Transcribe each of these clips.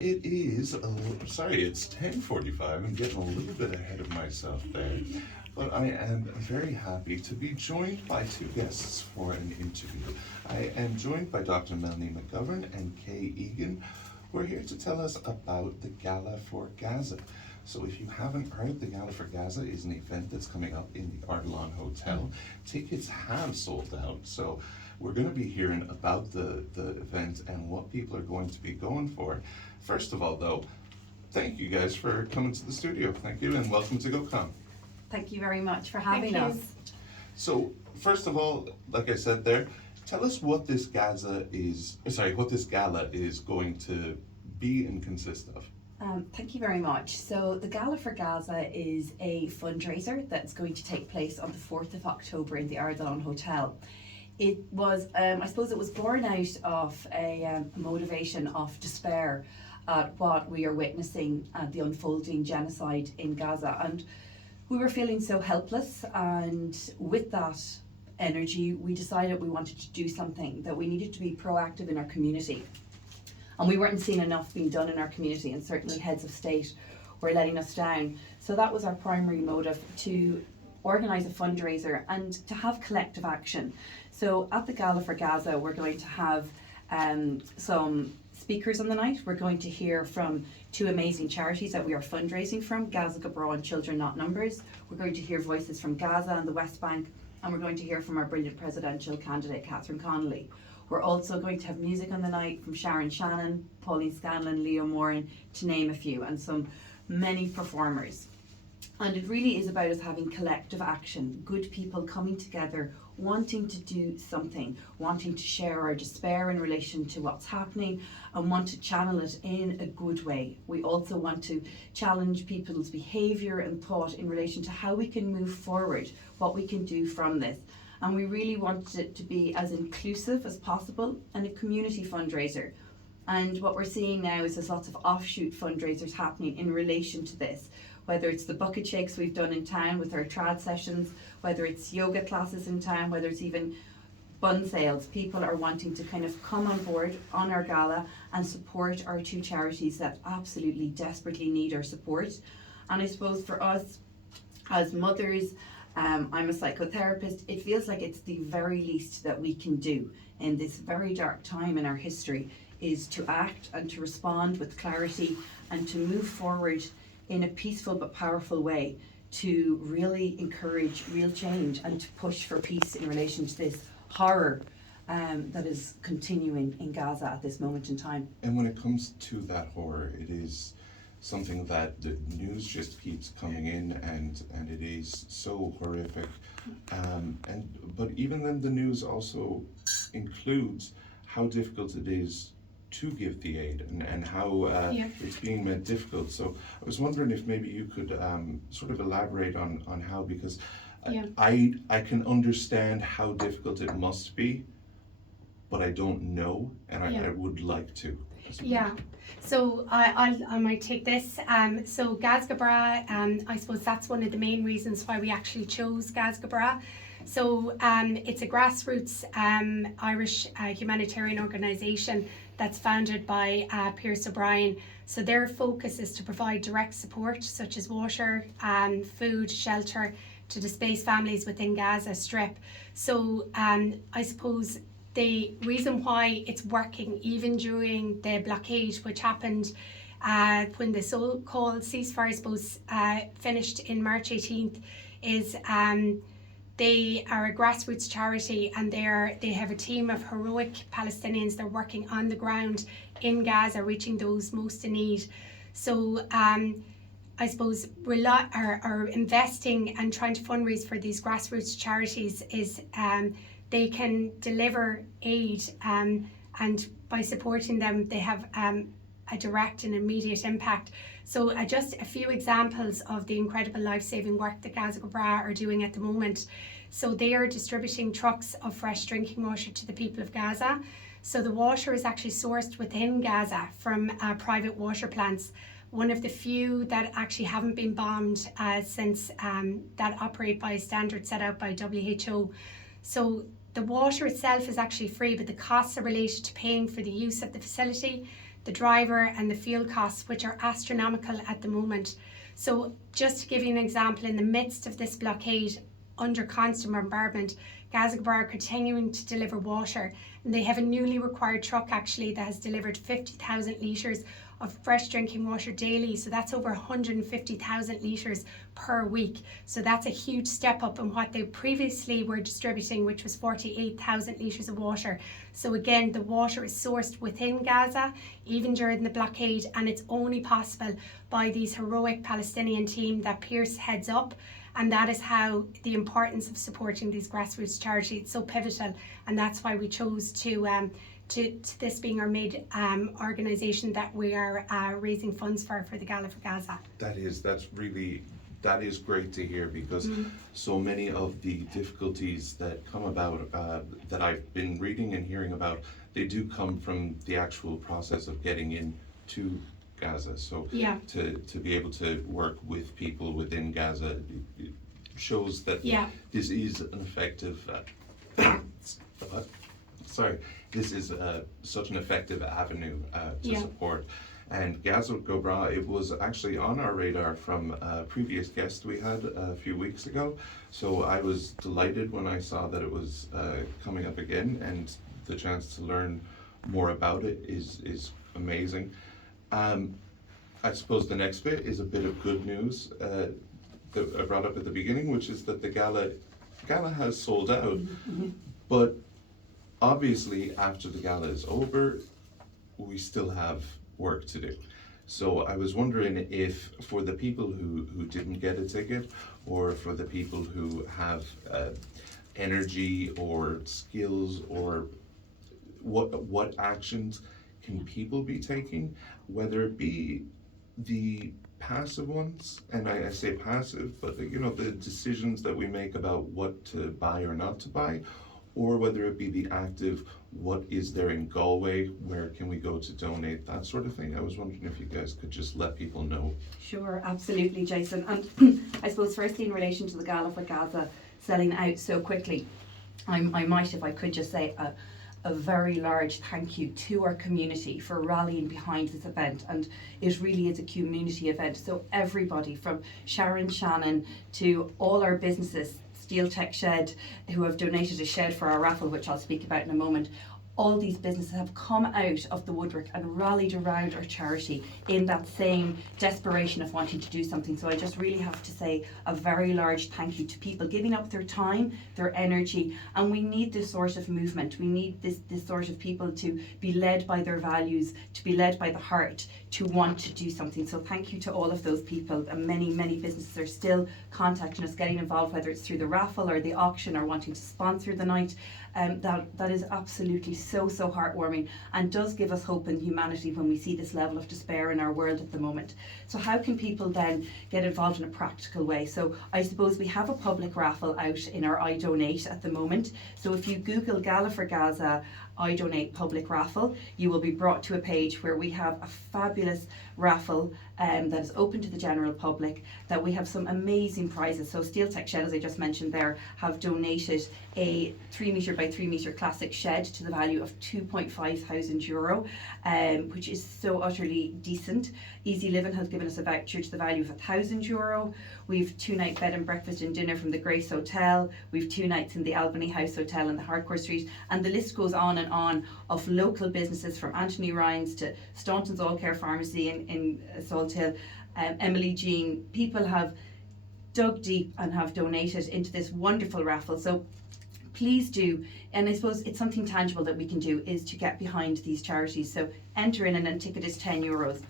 It is, sorry, it's 10:45. I'm getting a little bit ahead of myself there. But I am very happy to be joined by two guests for an interview. I am joined by Dr. Melanie McGovern and Kay Egan, who are here to tell us about the Gala for Gaza. So if you haven't heard, the Gala for Gaza is an event that's coming up in the Ardelon Hotel. Tickets have sold out, so we're going to be hearing about the event and what people are going to be going for. First of all, though, thank you guys for coming to the studio. Thank you, and welcome to GOCOM. Thank you very much for having us. So, first of all, like I said there, tell us what this Gala is going to be and consist of. Thank you very much. So the Gala for Gaza is a fundraiser that's going to take place on the 4th of October in the Ardelon Hotel. It was, I suppose it was born out of a motivation of despair at what we are witnessing at the unfolding genocide in Gaza. And we were feeling so helpless, and with that energy, we decided we wanted to do something, that we needed to be proactive in our community. And we weren't seeing enough being done in our community, and certainly heads of state were letting us down. So that was our primary motive, to organise a fundraiser and to have collective action. So at the Gala for Gaza, we're going to have some speakers on the night. We're going to hear from two amazing charities that we are fundraising from, Gaza, Bragh and Children Not Numbers. We're going to hear voices from Gaza and the West Bank, and we're going to hear from our brilliant presidential candidate, Catherine Connolly. We're also going to have music on the night from Sharon Shannon, Pauline Scanlon, Leo Moran, to name a few, and some many performers. And it really is about us having collective action, good people coming together, wanting to do something, wanting to share our despair in relation to what's happening, and want to channel it in a good way. We also want to challenge people's behaviour and thought in relation to how we can move forward, what we can do from this. And we really wanted it to be as inclusive as possible and a community fundraiser. And what we're seeing now is there's lots of offshoot fundraisers happening in relation to this, whether it's the bucket shakes we've done in town with our trad sessions, whether it's yoga classes in town, whether it's even bun sales. People are wanting to kind of come on board on our gala and support our two charities that absolutely desperately need our support. And I suppose for us as mothers, I'm a psychotherapist, it feels like it's the very least that we can do in this very dark time in our history, is to act and to respond with clarity and to move forward in a peaceful but powerful way, to really encourage real change and to push for peace in relation to this horror that is continuing in Gaza at this moment in time. And when it comes to that horror, it is something that the news just keeps coming in, and it is so horrific. But even then, the news also includes how difficult it is to give the aid, and how it's being made difficult. So I was wondering if maybe you could sort of elaborate on how, because I can understand how difficult it must be, but I don't know, and I would like to. Yeah, so I might take this. So Gaza Bragh, I suppose that's one of the main reasons why we actually chose Gaza Bragh. So it's a grassroots Irish humanitarian organisation that's founded by Pierce O'Brien. So their focus is to provide direct support, such as water, food, shelter, to displaced families within Gaza Strip. So I suppose the reason why it's working even during the blockade, which happened when the so-called ceasefire, I suppose, finished in March 18th, is they are a grassroots charity, and they have a team of heroic Palestinians. They're working on the ground in Gaza, reaching those most in need. So I suppose are investing and trying to fundraise for these grassroots charities is they can deliver aid, and by supporting them, they have a direct and immediate impact. So just a few examples of the incredible life-saving work that Gaza Bragh are doing at the moment. So they are distributing trucks of fresh drinking water to the people of Gaza. So the water is actually sourced within Gaza from private water plants, one of the few that actually haven't been bombed since that operate by a standard set out by WHO. So the water itself is actually free, but the costs are related to paying for the use of the facility, the driver and the fuel costs, which are astronomical at the moment. So just to give you an example, in the midst of this blockade, under constant bombardment, Gaza are continuing to deliver water, and they have a newly required truck actually that has delivered 50,000 litres of fresh drinking water daily. So that's over 150,000 litres per week. So that's a huge step up in what they previously were distributing, which was 48,000 litres of water. So again, the water is sourced within Gaza, even during the blockade, and it's only possible by these heroic Palestinian team that Pierce heads up. And that is how the importance of supporting these grassroots charities is so pivotal, and that's why we chose to this being our main organisation that we are raising funds for the GalaForGaza. That is great to hear, because so many of the difficulties that come about, that I've been reading and hearing about, they do come from the actual process of getting into Gaza. So to be able to work with people within Gaza, it shows that this is an effective this is such an effective avenue to support. And Gaza Go Bragh, it was actually on our radar from a previous guest we had a few weeks ago. So I was delighted when I saw that it was coming up again, and the chance to learn more about it is amazing. I suppose the next bit is a bit of good news that I brought up at the beginning, which is that the Gala has sold out. But obviously, after the Gala is over, we still have work to do. So I was wondering if, for the people who didn't get a ticket, or for the people who have energy or skills, or what actions can people be taking, whether it be the passive ones, and I say passive, but the decisions that we make about what to buy or not to buy, or whether it be the active, what is there in Galway, where can we go to donate, that sort of thing. I was wondering if you guys could just let people know. Sure, absolutely, Jason. And I suppose firstly, in relation to the GalaForGaza selling out so quickly, I might, if I could just say a very large thank you to our community for rallying behind this event. And it really is a community event, so everybody from Sharon Shannon to all our businesses, Steel Tech Shed, who have donated a shed for our raffle, which I'll speak about in a moment. All these businesses have come out of the woodwork and rallied around our charity in that same desperation of wanting to do something. So I just really have to say a very large thank you to people giving up their time, their energy, and we need this sort of movement. We need this sort of people to be led by their values, to be led by the heart, to want to do something. So thank you to all of those people, and many businesses are still contacting us, getting involved, whether it's through the raffle or the auction or wanting to sponsor the night. That is absolutely so heartwarming, and does give us hope in humanity when we see this level of despair in our world at the moment. So how can people then get involved in a practical way? So I suppose we have a public raffle out in our I Donate at the moment. So if you Google GalaForGaza I Donate public raffle, you will be brought to a page where we have a fabulous raffle that is open to the general public, that we have some amazing prizes. So Steel Tech Shed, as I just mentioned there, have donated a 3 metre by 3 metre classic shed to the value of €2,500, which is so utterly decent. Easy Living has given us a voucher to the value of €1,000. We've 2-night bed and breakfast and dinner from the Grace Hotel. We've 2 nights in the Albany House Hotel in the Hardcore Street, and the list goes on and on of local businesses, from Anthony Ryan's to Staunton's All Care Pharmacy in Salt Hill, Emily Jean. People have dug deep and have donated into this wonderful raffle. So please do, and I suppose it's something tangible that we can do, is to get behind these charities. So enter in, and a ticket is €10.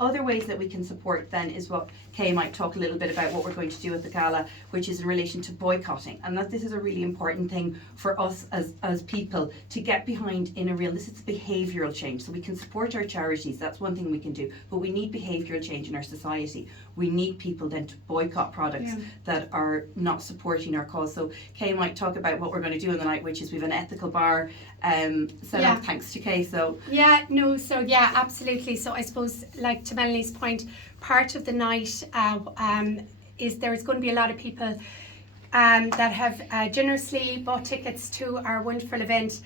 Other ways that we can support then is what Kay might talk a little bit about, what we're going to do at the Gala, which is in relation to boycotting. And that this is a really important thing for us as people to get behind in a real, this is behavioural change. So we can support our charities, that's one thing we can do, but we need behavioural change in our society. We need people then to boycott products that are not supporting our cause. So Kay might talk about what we're going to do on the night, which is we have an ethical bar set up, thanks to Kay. So absolutely. So I suppose, like to Melanie's point, part of the night is there's going to be a lot of people that have generously bought tickets to our wonderful event,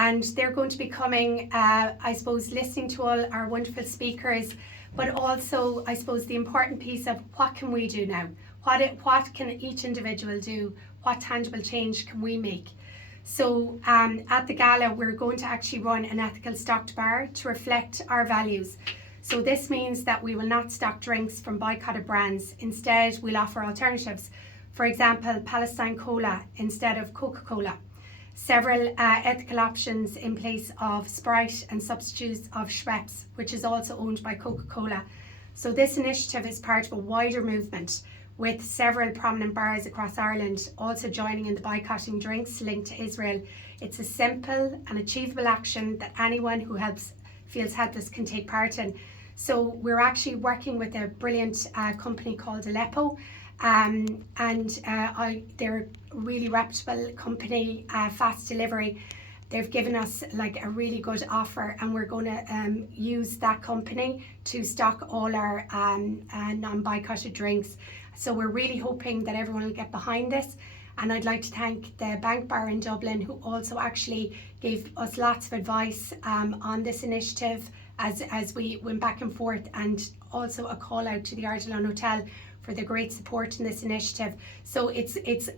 and they're going to be coming, I suppose, listening to all our wonderful speakers, but also, I suppose, the important piece of what can we do now? What can each individual do? What tangible change can we make? So at the gala, we're going to actually run an ethical stocked bar to reflect our values. So this means that we will not stock drinks from boycotted brands. Instead, we'll offer alternatives. For example, Palestine Cola instead of Coca-Cola. Several ethical options in place of Sprite and substitutes of Schweppes, which is also owned by Coca-Cola. So this initiative is part of a wider movement with several prominent bars across Ireland also joining in the boycotting drinks linked to Israel. It's a simple and achievable action that anyone who feels helpless can take part in. So we're actually working with a brilliant company called Aleppo, and they're a really reputable company, fast delivery. They've given us like a really good offer, and we're going to use that company to stock all our non-boycotted drinks. So we're really hoping that everyone will get behind this. And I'd like to thank the Bank Bar in Dublin, who also actually gave us lots of advice on this initiative as we went back and forth, and also a call out to the Ardilan Hotel for the great support in this initiative. So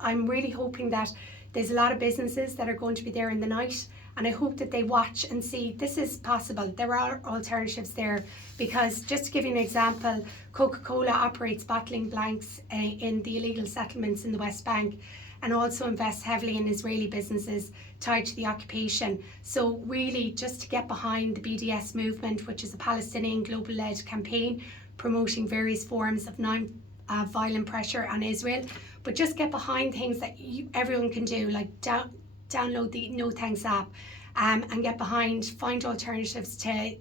I'm really hoping that there's a lot of businesses that are going to be there in the night, and I hope that they watch and see this is possible. There are alternatives there, because just to give you an example, Coca-Cola operates bottling blanks in the illegal settlements in the West Bank, and also invests heavily in Israeli businesses tied to the occupation. So really just to get behind the BDS movement, which is a Palestinian global-led campaign promoting various forms of non-violent pressure on Israel, but just get behind things that everyone can do, like download the No Thanks app, and get behind, find alternatives to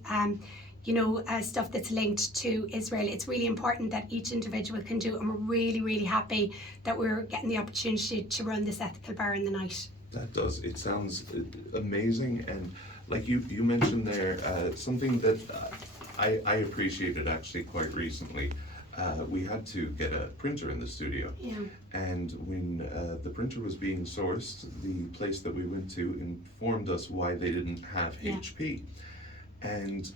stuff that's linked to Israel. It's really important that each individual can do, and we're really, really happy that we're getting the opportunity to run this ethical bar in the night. That does. It sounds amazing, and like you mentioned there, something that I appreciated actually quite recently. We had to get a printer in the studio, and when the printer was being sourced, the place that we went to informed us why they didn't have HP, and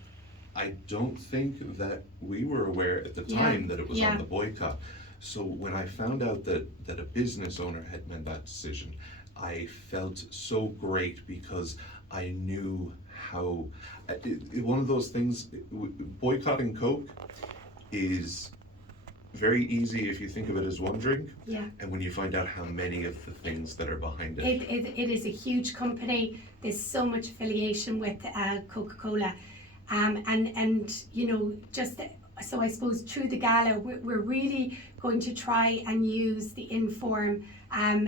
I don't think that we were aware at the time that it was on the boycott. So when I found out that a business owner had made that decision, I felt so great, because I knew how one of those things, boycotting Coke is very easy if you think of it as one drink, and when you find out how many of the things that are behind it. It is a huge company. There's so much affiliation with Coca-Cola, and just so I suppose through the gala we're really going to try and use the Inform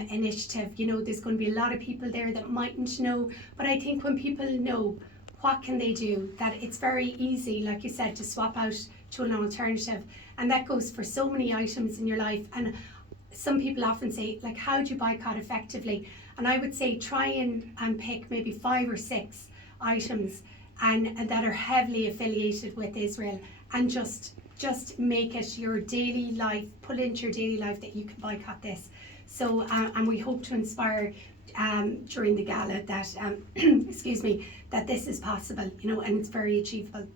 initiative. There's going to be a lot of people there that mightn't know, but I think when people know what can they do, that it's very easy, like you said, to swap out to an alternative, and that goes for so many items in your life. And some people often say, like, how do you boycott effectively? And I would say try and pick maybe 5 or 6 items and that are heavily affiliated with Israel, and just make it your daily life, put into your daily life that you can boycott this. So and we hope to inspire during the gala that excuse me, that this is possible, and it's very achievable.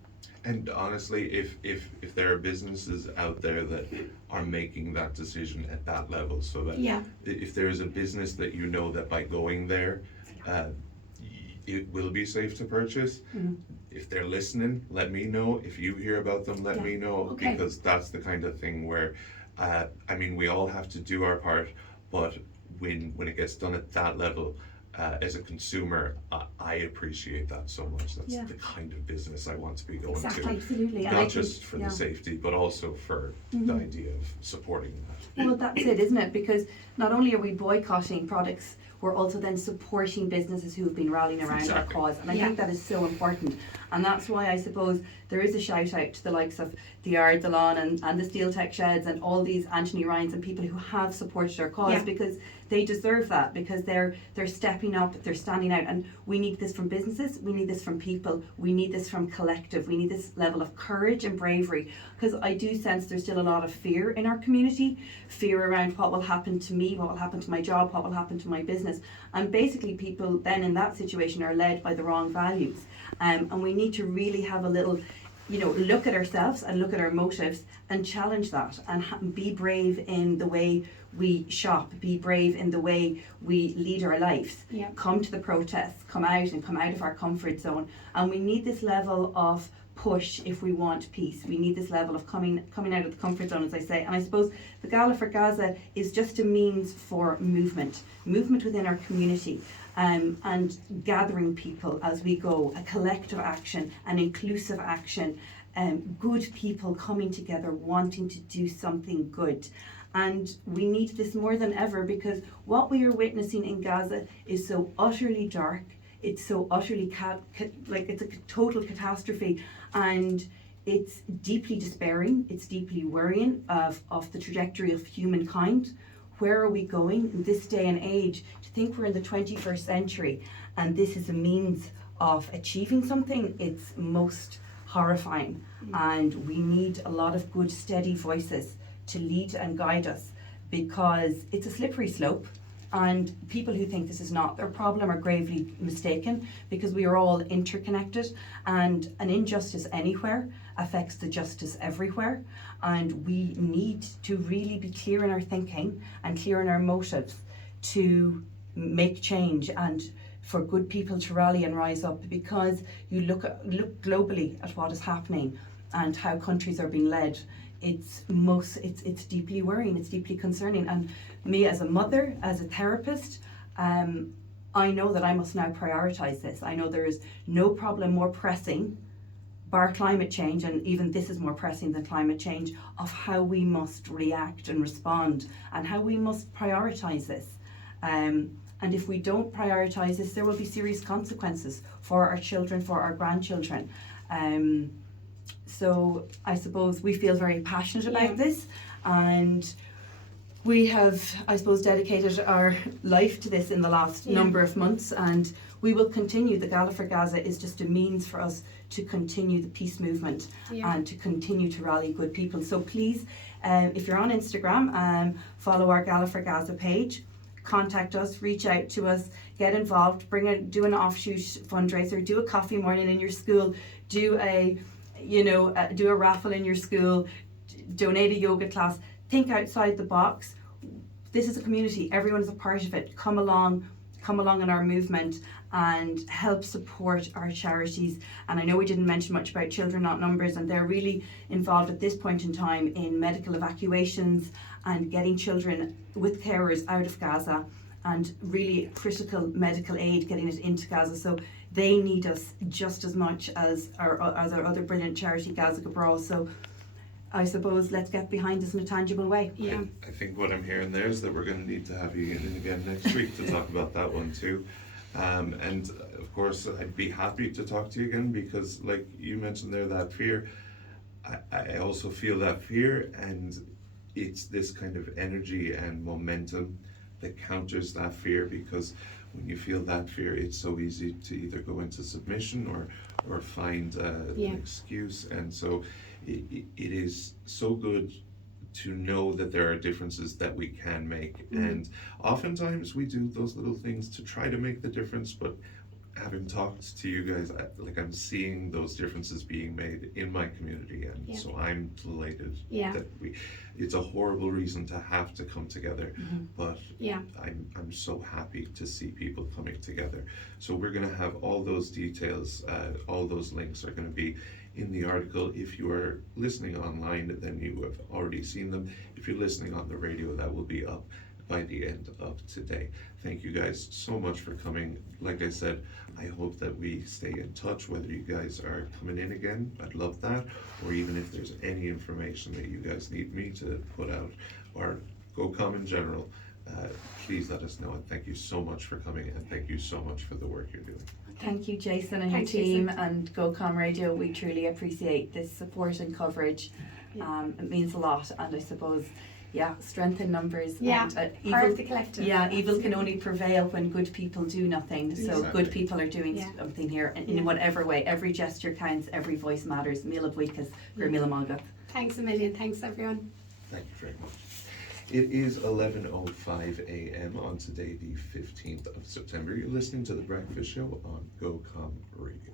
And honestly, if there are businesses out there that are making that decision at that level, so that if there is a business that that by going there, it will be safe to purchase. If they're listening, let me know. If you hear about them, let me know, because that's the kind of thing where, we all have to do our part, but when it gets done at that level, as a consumer, I appreciate that so much. That's the kind of business I want to be going to. Absolutely. Not just for the safety, but also for the idea of supporting that. Well, that's it, isn't it? Because not only are we boycotting products, we're also then supporting businesses who have been rallying around our cause. And I think that is so important. And that's why I suppose there is a shout out to the likes of the Ardalon and the Steel Tech Sheds and all these Anthony Ryans and people who have supported our cause, Yeah. because they deserve that, because they're stepping up, they're standing out, and we need this from businesses, we need this from people, we need this from collective, we need this level of courage and bravery, because I do sense there's still a lot of fear in our community, fear around what will happen to me, what will happen to my job, what will happen to my business, and basically people then in that situation are led by the wrong values, and we need to really have a little, look at ourselves and look at our motives and challenge that, and be brave in the way we shop, be brave in the way we lead our lives. Yeah. Come to the protests, come out of our comfort zone, and we need this level of push if we want peace. We need this level of coming out of the comfort zone, as I say. And I suppose the Gala for Gaza is just a means for movement within our community, and gathering people as we go, a collective action, an inclusive action, good people coming together wanting to do something good. And we need this more than ever, because what we are witnessing in Gaza is so utterly dark. It's so utterly it's a total catastrophe, and it's deeply despairing. It's deeply worrying of the trajectory of humankind. Where are we going in this day and age? To think we're in the 21st century and this is a means of achieving something, it's most horrifying. And we need a lot of good, steady voices to lead and guide us, because it's a slippery slope, and people who think this is not their problem are gravely mistaken, because we are all interconnected, and an injustice anywhere affects the justice everywhere, and we need to really be clear in our thinking and clear in our motives to make change, and for good people to rally and rise up, because you look globally at what is happening and how countries are being led. It's deeply worrying, it's deeply concerning. And me as a mother, as a therapist, I know that I must now prioritise this. I know there is no problem more pressing, bar climate change, and even this is more pressing than climate change, of how we must react and respond, and how we must prioritise this. And if we don't prioritise this, there will be serious consequences for our children, for our grandchildren. So I suppose we feel very passionate about this, and we have, I suppose, dedicated our life to this in the last number of months, and we will continue. The Gala for Gaza is just a means for us to continue the peace movement and to continue to rally good people. So please, if you're on Instagram, follow our Gala for Gaza page, contact us, reach out to us, get involved, do an offshoot fundraiser, do a coffee morning in your school, do a raffle in your school, donate a yoga class. Think outside the box. This is a community, everyone is a part of it. Come along in our movement and help support our charities. And I know we didn't mention much about Children Not Numbers, and they're really involved at this point in time in medical evacuations and getting children with carers out of Gaza, and really critical medical aid, getting it into Gaza. So they need us just as much as our other brilliant charity, Gaza. So I suppose let's get behind this in a tangible way. Yeah. I think what I'm hearing there is that we're going to need to have you in again next week to talk about that one too. And of course, I'd be happy to talk to you again, because like you mentioned there, that fear, I also feel that fear, and it's this kind of energy and momentum that counters that fear, because when you feel that fear, it's so easy to either go into submission or find an excuse. And so it is so good to know that there are differences that we can make. And oftentimes we do those little things to try to make the difference, but having talked to you guys, I'm seeing those differences being made in my community, and so I'm delighted that it's a horrible reason to have to come together, but I'm so happy to see people coming together. So we're going to have all those details, all those links are going to be in the article. If you are listening online, then you have already seen them. If you're listening on the radio, that will be up by the end of today. Thank you guys so much for coming. Like I said, I hope that we stay in touch, whether you guys are coming in again, I'd love that, or even if there's any information that you guys need me to put out, or GOCOM in general, please let us know. And thank you so much for coming, and thank you so much for the work you're doing. Thank you, Jason, and your Thanks, team, Jason. and GOCOM Radio. We truly appreciate this support and coverage. It means a lot, and I suppose, strength in numbers. Yeah, And, part of the collective. evil can only prevail when good people do nothing. So Exactly. good people are doing something here, and in whatever way. Every gesture counts. Every voice matters. Mila Buikas, Mila Malgath. Thanks a million. Thanks, everyone. Thank you very much. It is 11:05 a.m. on today, the 15th of September. You're listening to The Breakfast Show on GOCOM Radio.